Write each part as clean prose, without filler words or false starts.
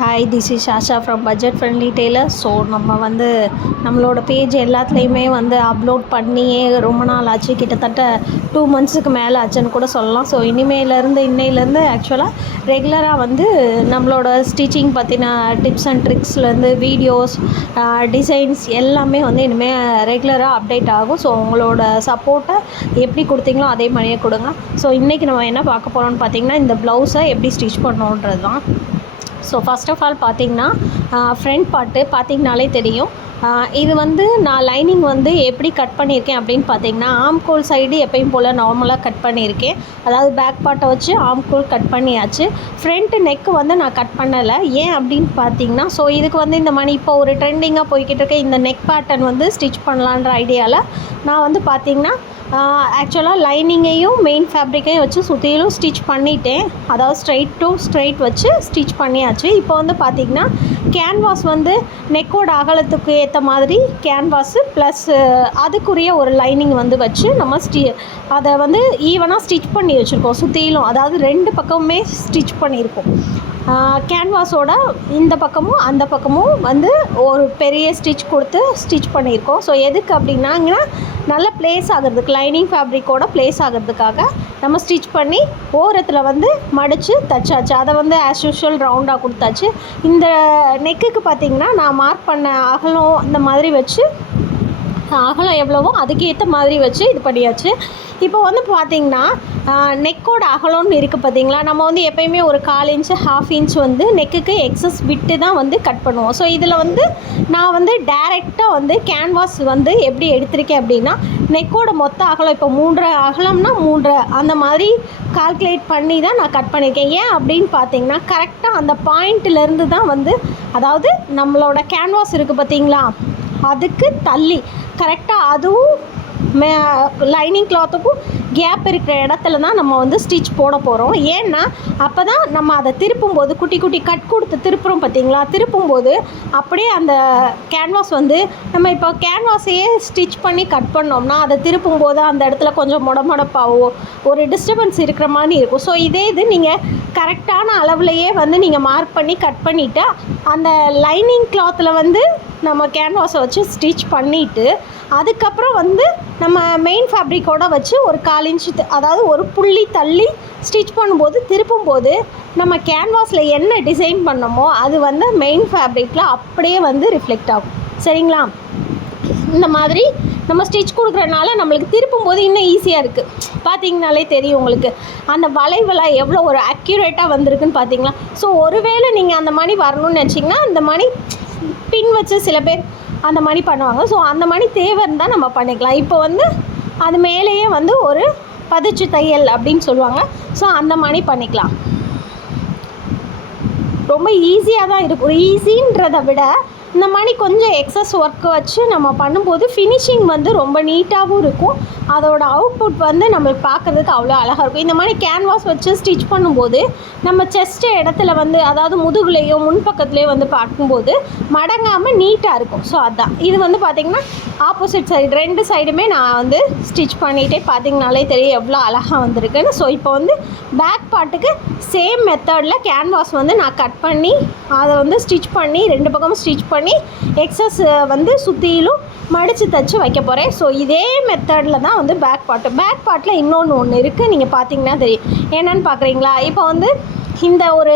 Hi, this is Asha from budget friendly tailor. So நம்ம நம்மளோட page எல்லாத்துலேயுமே அப்லோட் பண்ணியே ரொம்ப நாள் ஆச்சு. கிட்டத்தட்ட 2 monthsக்கு மேலே ஆச்சுன்னு கூட சொல்லலாம். ஸோ இன்னையிலேருந்து ஆக்சுவலாக ரெகுலராக நம்மளோட ஸ்டிச்சிங் பற்றின டிப்ஸ் அண்ட் ட்ரிக்ஸ்லேருந்து வீடியோஸ், டிசைன்ஸ் எல்லாமே இனிமேல் ரெகுலராக அப்டேட் ஆகும். ஸோ உங்களோட சப்போர்ட்டை எப்படி கொடுத்தீங்களோ அதே மாதிரியே கொடுங்க. ஸோ இன்றைக்கி நம்ம என்ன பார்க்க போகிறோம்னு பார்த்தீங்கன்னா, இந்த ப்ளவுஸை எப்படி ஸ்டிச் பண்ணணுன்றது தான். ஸோ ஃபஸ்ட் ஆஃப் ஆல் பார்த்திங்கன்னா, ஃப்ரண்ட் பார்ட்டு பார்த்திங்கனாலே தெரியும். இது நான் லைனிங் எப்படி கட் பண்ணியிருக்கேன் அப்படின்னு பார்த்தீங்கன்னா, ஆம்கோல் சைடு எப்பயும் போல் நார்மலாக கட் பண்ணியிருக்கேன். அதாவது பேக் பார்ட்டை வச்சு ஆம்கோல் கட் பண்ணியாச்சு. ஃப்ரண்ட்டு நெக்கு நான் கட் பண்ணலை. ஏன் அப்படின்னு பார்த்தீங்கன்னா, ஸோ இதுக்கு இந்த மணி இப்போ ஒரு ட்ரெண்டிங்காக போய்கிட்டு இருக்க இந்த நெக் பேட்டர்ன் ஸ்டிச் பண்ணலான்ற ஐடியாவில் நான் பார்த்திங்கன்னா ஆக்சுவலாக லைனிங்கையும் மெயின் ஃபேப்ரிக்கையும் வச்சு சுற்றிலும் ஸ்டிச் பண்ணிட்டேன். அதாவது ஸ்ட்ரைட் டு ஸ்ட்ரைட் வச்சு ஸ்டிச் பண்ணியாச்சு. இப்போ பார்த்திங்கன்னா கேன்வாஸ் நெக்கோட அகலத்துக்கு ஏற்ற மாதிரி கேன்வாஸு ப்ளஸ் அதுக்குரிய ஒரு லைனிங் வச்சு நம்ம அதை ஈவனாக ஸ்டிச் பண்ணி வச்சுருக்கோம் சுற்றிலும். அதாவது 2 பக்கமுமே ஸ்டிச் பண்ணியிருக்கோம். கேன்வாஸோட இந்த பக்கமும் அந்த பக்கமும் ஒரு பெரிய ஸ்டிச் கொடுத்து ஸ்டிச் பண்ணியிருக்கோம். ஸோ எதுக்கு அப்படின்னா, நல்ல ப்ளேஸ் ஆகிறதுக்கு, லைனிங் ஃபேப்ரிக்கோட ப்ளேஸ் ஆகிறதுக்காக நம்ம ஸ்டிச் பண்ணி ஓரத்தில் மடித்து தைச்சாச்சு. அதை ஆஸ் யூஷுவல் ரவுண்டாக கொடுத்தாச்சு. இந்த நெக்குக்கு பார்த்திங்கன்னா நான் மார்க் பண்ண அகலம் இந்த மாதிரி வச்சு, அகலம் எவ்வளவோ அதுக்கேற்ற மாதிரி வச்சு இது பண்ணியாச்சு. இப்போ பார்த்திங்கன்னா நெக்கோட அகலம்னு இருக்குது பார்த்திங்களா. நம்ம எப்போயுமே ஒரு 1/4 inch 1/2 inch நெக்குக்கு எக்ஸஸ் விட்டு தான் கட் பண்ணுவோம். ஸோ இதில் நான் டேரெக்டாக கேன்வாஸ் எப்படி எடுத்திருக்கேன் அப்படின்னா, நெக்கோட மொத்த அகலம் இப்போ 3 அகலம்னா 3 அந்த மாதிரி கால்குலேட் பண்ணி தான் நான் கட் பண்ணியிருக்கேன். ஏன் அப்படின்னு பார்த்தீங்கன்னா, கரெக்டாக அந்த பாயிண்ட்லேருந்து தான் அதாவது நம்மளோட கேன்வாஸ் இருக்குது பார்த்திங்களா, அதுக்கு தள்ளி கரெக்டாக அதுவும் லைனிங் கிளாத்துக்கும் கேப் இருக்கிற இடத்துல தான் நம்ம ஸ்டிச் போட போகிறோம். ஏன்னா அப்போ தான் நம்ம அதை திருப்பும்போது குட்டி குட்டி கட் கொடுத்து திருப்புறோம் பார்த்திங்களா, திருப்பும்போது அப்படியே அந்த கேன்வாஸ் நம்ம இப்போ கேன்வாஸையே ஸ்டிச் பண்ணி கட் பண்ணோம்னா அதை திருப்பும்போது அந்த இடத்துல கொஞ்சம் முடமுடப்பாவோ ஒரு டிஸ்டர்பன்ஸ் இருக்கிற மாதிரி இருக்கும். ஸோ இதே இது நீங்கள் கரெக்டான அளவுலையே நீங்கள் மார்க் பண்ணி கட் பண்ணிவிட்டு அந்த லைனிங் கிளாத்தில் நம்ம கேன்வாஸை வச்சு ஸ்டிச் பண்ணிவிட்டு அதுக்கப்புறம் நம்ம மெயின் ஃபேப்ரிக்கோடு வச்சு ஒரு 1/4 inch அதாவது ஒரு புள்ளி தள்ளி ஸ்டிச் பண்ணும்போது திருப்பும்போது நம்ம கேன்வாஸில் என்ன டிசைன் பண்ணமோ அது மெயின் ஃபேப்ரிக்கில் அப்படியே ரிஃப்ளெக்ட் ஆகும். சரிங்களா? இந்த மாதிரி நம்ம ஸ்டிச் கொடுக்குறனால நம்மளுக்கு திருப்பும்போது இன்னும் ஈஸியாக இருக்குது. பார்த்திங்கனாலே தெரியும் உங்களுக்கு அந்த வளைவெல்லாம் எவ்வளோ ஒரு அக்யூரேட்டாக வந்திருக்குன்னு பார்த்தீங்களா. ஸோ ஒருவேளை நீங்கள் அந்த மணி வரணும்னு நினச்சிங்கன்னா அந்த மணி பின் வச்சு சில பேர் அந்த மணி பண்ணுவாங்க. ஸோ அந்த மணி தேவை இருந்தால் நம்ம பண்ணிக்கலாம். இப்போ அது மேலேயே ஒரு பதிச்சு தையல் அப்படின்னு சொல்லுவாங்க. ஸோ அந்த மணி பண்ணிக்கலாம். ரொம்ப ஈஸியாக தான் இருக்கும். ஈஸின்றதை விட இந்த மணி கொஞ்சம் எக்ஸஸ் ஒர்க்கு வச்சு நம்ம பண்ணும்போது ஃபினிஷிங் ரொம்ப நீட்டாகவும் இருக்கும். அதோட அவுட்புட் நம்மளுக்கு பார்க்குறதுக்கு அவ்வளோ அழகாக இருக்கும். இந்த மாதிரி கேன்வாஸ் வச்சு ஸ்டிச் பண்ணும்போது நம்ம செஸ்ட்டு இடத்துல அதாவது முதுகுலேயோ முன்பக்கத்துலேயோ பார்க்கும்போது மடங்காமல் நீட்டாக இருக்கும். ஸோ அதுதான் இது பார்த்திங்கன்னா ஆப்போசிட் சைடு 2 சைடுமே நான் ஸ்டிச் பண்ணிகிட்டே பார்த்திங்கனாலே தெரியும் எவ்வளோ அழகாக வந்திருக்குன்னு. ஸோ இப்போ பேக் பார்ட்டுக்கு சேம் மெத்தடில் கேன்வாஸ் நான் கட் பண்ணி அதை ஸ்டிச் பண்ணி 2 பக்கமும் ஸ்டிச் பண்ணி எக்ஸஸ் சுற்றிலும் மடித்து தைச்சி வைக்க போகிறேன். ஸோ இதே மெத்தடில் தான் பேக் பார்ட்டில் இன்னொன்று இருக்குது. நீங்கள் பார்த்தீங்கன்னா தெரியும். என்னென்னு பார்க்குறீங்களா? இப்போ இந்த ஒரு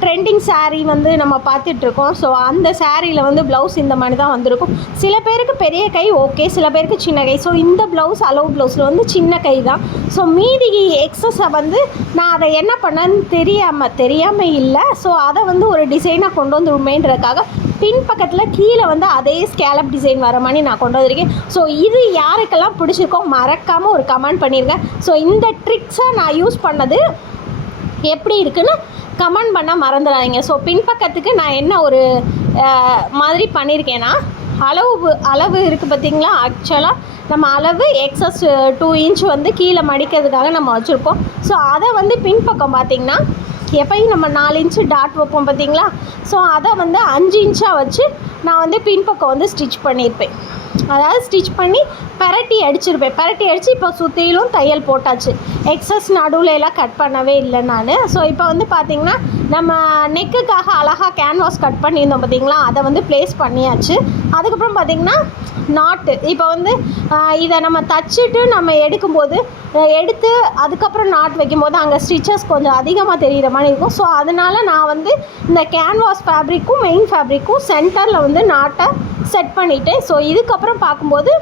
ட்ரெண்டிங் சாரீ நம்ம பார்த்துட்ருக்கோம். ஸோ அந்த சாரியில் ப்ளவுஸ் இந்த மாதிரி தான் வந்திருக்கும். சில பேருக்கு பெரிய கை ஓகே, சில பேருக்கு சின்ன கை. ஸோ இந்த ப்ளவுஸ் அலோவ் ப்ளவுஸில் சின்ன கை தான். ஸோ மீதி எக்ஸஸை நான் அதை என்ன பண்ணேன்னு தெரியாமல் இல்லை. ஸோ அதை ஒரு டிசைனாக கொண்டு வந்துருமேன்றதுக்காக பின் பக்கத்தில் கீழே அதே ஸ்கேலப் டிசைன் வர மாதிரி நான் கொண்டு வந்திருக்கேன். ஸோ இது யாருக்கெல்லாம் பிடிச்சிருக்கோ மறக்காமல் ஒரு கமெண்ட் பண்ணிடுங்க. ஸோ இந்த ட்ரிக்ஸை நான் யூஸ் பண்ணது எப்படி இருக்குன்னு கமெண்ட் பண்ண மறந்துடாதீங்க. ஸோ பின்பக்கத்துக்கு நான் என்ன ஒரு மாதிரி பண்ணியிருக்கேன்னா, அளவு இருக்குது பார்த்திங்களா. ஆக்சுவலாக நம்ம அளவு எக்ஸஸ் 2 inch கீழே மடிக்கிறதுக்காக நம்ம வச்சுருக்கோம். ஸோ அதை பின்பக்கம் பார்த்திங்கன்னா எப்பயும் நம்ம 4 inch டாட் வைப்போம் பார்த்திங்களா. ஸோ அதை 5 inch வச்சு நான் பின்பக்கம் ஸ்டிச் பண்ணியிருப்பேன். அதாவது ஸ்டிச் பண்ணி பரட்டி அடிச்சிருப்பேன். பரட்டி அடித்து இப்போ சுற்றிலும் தையல் போட்டாச்சு. எக்ஸஸ் நடுவில் எல்லாம் கட் பண்ணவே இல்லை நான். ஸோ இப்போ வந்து பார்த்திங்கன்னா நம்ம நெக்குக்காக அழகாக கேன்வாஸ் கட் பண்ணியிருந்தோம் பார்த்திங்களா, அதை வந்து ப்ளேஸ் பண்ணியாச்சு. அதுக்கப்புறம் பார்த்திங்கன்னா நாட்டு இப்போ வந்து இதை நம்ம தச்சுட்டு நம்ம எடுத்து அதுக்கப்புறம் நாட் வைக்கும்போது அங்கே ஸ்டிச்சஸ் கொஞ்சம் அதிகமாக தெரிகிற மாதிரி இருக்கும். ஸோ அதனால் நான் வந்து இந்த கேன்வாஸ் ஃபேப்ரிக்கும் மெயின் ஃபேப்ரிக்கும் சென்டரில் வந்து நாட்டை செட் பண்ணிவிட்டேன். ஸோ இதுக்கப்புறம் பார்க்கும்போது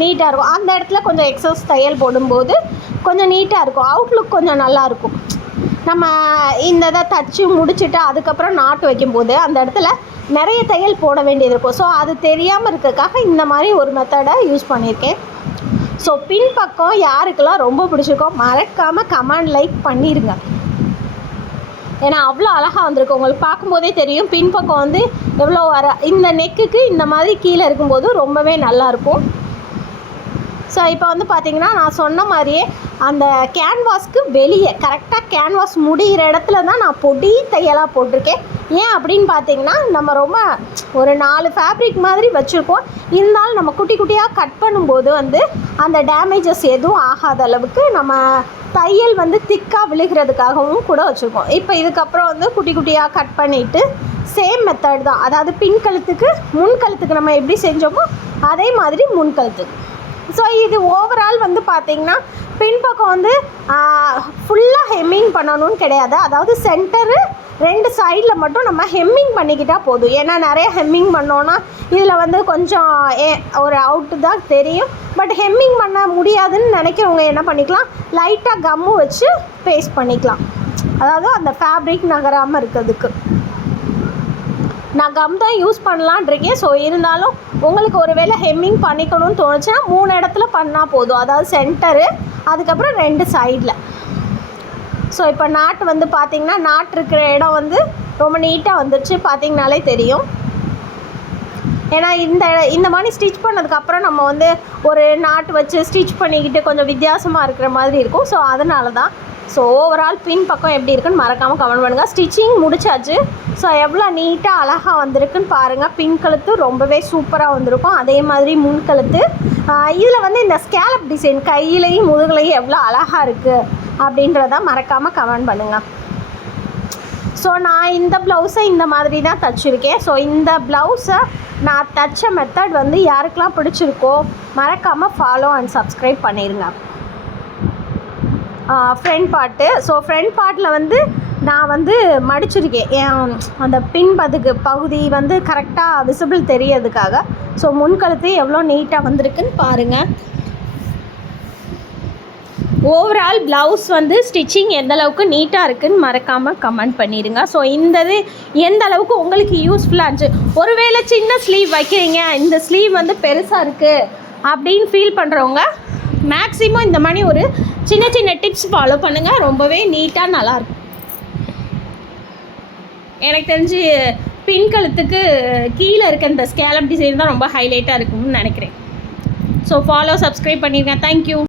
நீட்டாக இருக்கும். அந்த இடத்துல கொஞ்சம் எக்ஸஸ் தையல் போடும்போது கொஞ்சம் நீட்டாக இருக்கும், அவுட்லுக் கொஞ்சம் நல்லாயிருக்கும். நம்ம இந்த இதை தச்சு முடிச்சுட்டு அதுக்கப்புறம் நாட்டு வைக்கும்போது அந்த இடத்துல நிறைய தையல் போட வேண்டியது இருக்கும். ஸோ அது தெரியாமல் இருக்கிறதுக்காக இந்த மாதிரி ஒரு மெத்தடை யூஸ் பண்ணியிருக்கேன். ஸோ பின்பக்கம் யாருக்கெல்லாம் ரொம்ப பிடிச்சிருக்கோ மறக்காமல் கமெண்ட் லைக் பண்ணிடுங்க. ஏன்னா அவ்வளோ அழகாக வந்திருக்கு, உங்களுக்கு பார்க்கும்போதே தெரியும். பின்பக்கம் வந்து எவ்வளோ இந்த நெக்குக்கு இந்த மாதிரி கீழே இருக்கும்போது ரொம்பவே நல்லாயிருக்கும். ஸோ இப்போ வந்து பார்த்திங்கன்னா நான் சொன்ன மாதிரியே அந்த கேன்வாஸ்க்கு வெளியே கரெக்டாக கேன்வாஸ் முடிகிற இடத்துல தான் நான் பொடி தையலாக போட்டிருக்கேன். ஏன் அப்படின்னு பார்த்திங்கன்னா நம்ம ரொம்ப ஒரு 4 ஃபேப்ரிக் மாதிரி வச்சுருக்கோம். இருந்தாலும் நம்ம குட்டி குட்டியாக கட் பண்ணும்போது வந்து அந்த டேமேஜஸ் எதுவும் ஆகாத அளவுக்கு நம்ம தையல் வந்து திக்காக விழுகிறதுக்காகவும் கூட வச்சுருக்கோம். இப்போ இதுக்கப்புறம் வந்து குட்டி குட்டியாக கட் பண்ணிவிட்டு சேம் மெத்தட் தான், அதாவது பின் கழுத்துக்கு முன் கழுத்துக்கு நம்ம எப்படி செஞ்சோமோ அதே மாதிரி முன் கழுத்துக்கு. ஸோ இது ஓவரால் வந்து பார்த்திங்கன்னா பின்பக்கம் வந்து ஃபுல்லாக ஹெம்மிங் பண்ணணும்னு கிடையாது. அதாவது சென்டரு 2 சைடில் மட்டும் நம்ம ஹெம்மிங் பண்ணிக்கிட்டால் போதும். ஏன்னா நிறைய ஹெம்மிங் பண்ணோன்னா இதில் வந்து கொஞ்சம் ஒரு அவுட்டு தான் தெரியும். பட் ஹெம்மிங் பண்ண முடியாதுன்னு நினைக்கிறவங்க என்ன பண்ணிக்கலாம், லைட்டாக கம்மு வச்சு பேஸ்ட் பண்ணிக்கலாம். அதாவது அந்த ஃபேப்ரிக் நகராமல் இருக்கிறதுக்கு நான் கம் தான் யூஸ் பண்ணலான்ட்ருக்கேன். ஸோ இருந்தாலும் உங்களுக்கு ஒரு வேளை ஹெம்மிங் பண்ணிக்கணும்னு தோணுச்சுன்னா 3 இடத்துல பண்ணால் போதும். அதாவது சென்டரு, அதுக்கப்புறம் 2 சைடில். ஸோ இப்போ நாட்டு வந்து பார்த்திங்கன்னா நாட்டு இருக்கிற இடம் வந்து ரொம்ப நீட்டாக வந்துடுச்சு, பார்த்திங்கனாலே தெரியும். ஏன்னா இந்த மாதிரி ஸ்டிச் பண்ணதுக்கப்புறம் நம்ம வந்து ஒரு நாட்டு வச்சு ஸ்டிச் பண்ணிக்கிட்டு கொஞ்சம் வித்தியாசமாக இருக்கிற மாதிரி இருக்கும். ஸோ அதனால தான். ஸோ ஓவரால் பின் பக்கம் எப்படி இருக்குன்னு மறக்காமல் கமெண்ட் பண்ணுங்கள். ஸ்டிச்சிங் முடிச்சாச்சு. ஸோ எவ்வளோ நீட்டாக அழகாக வந்திருக்குன்னு பாருங்கள். பின் கழுத்து ரொம்பவே சூப்பராக வந்திருக்கும். அதே மாதிரி முன் கழுத்து இதில் வந்து இந்த ஸ்கேலப் டிசைன் கையிலையும் முதுகுலையும் எவ்வளோ அழகாக இருக்குது அப்படின்றத மறக்காமல் கமெண்ட் பண்ணுங்கள். ஸோ நான் இந்த ப்ளவுஸை இந்த மாதிரி தான் தச்சுருக்கேன். ஸோ இந்த ப்ளவுஸை நான் தச்ச மெத்தட் வந்து யாருக்கெல்லாம் பிடிச்சிருக்கோ மறக்காமல் ஃபாலோ அண்ட் சப்ஸ்கிரைப் பண்ணிடுங்க. Front part. ஸோ ஃப்ரண்ட் பார்ட்டில் வந்து நான் வந்து மடிச்சிருக்கேன் அந்த பகுதி வந்து கரெக்டாக விசிபிள் தெரியறதுக்காக. ஸோ முன்கழுத்து எவ்வளோ நீட்டாக வந்திருக்குன்னு பாருங்கள். ஓவரால் ப்ளவுஸ் வந்து ஸ்டிச்சிங் எந்த அளவுக்கு நீட்டாக இருக்குதுன்னு மறக்காமல் கமெண்ட் பண்ணிடுங்க. ஸோ இது எந்த அளவுக்கு உங்களுக்கு யூஸ்ஃபுல்லாக இருந்துச்சு. ஒருவேளை சின்ன ஸ்லீவ் வைக்கிறீங்க, இந்த ஸ்லீவ் வந்து பெருசாக இருக்குது அப்படின்னு ஃபீல் பண்ணுறவங்க மேக்ஸிமம் இந்த மாதிரி ஒரு சின்ன சின்ன டிப்ஸ் ஃபாலோ பண்ணுங்கள். ரொம்பவே நீட்டாக நல்லாயிருக்கும். எனக்கு தெரிஞ்சு பின் கழுத்துக்கு கீழே இருக்க இந்த ஸ்கேலப் டிசைன் தான் ரொம்ப ஹைலைட்டாக இருக்கும்னு நினைக்கிறேன். ஸோ ஃபாலோ சப்ஸ்கிரைப் பண்ணிடுங்க. தேங்க்யூ.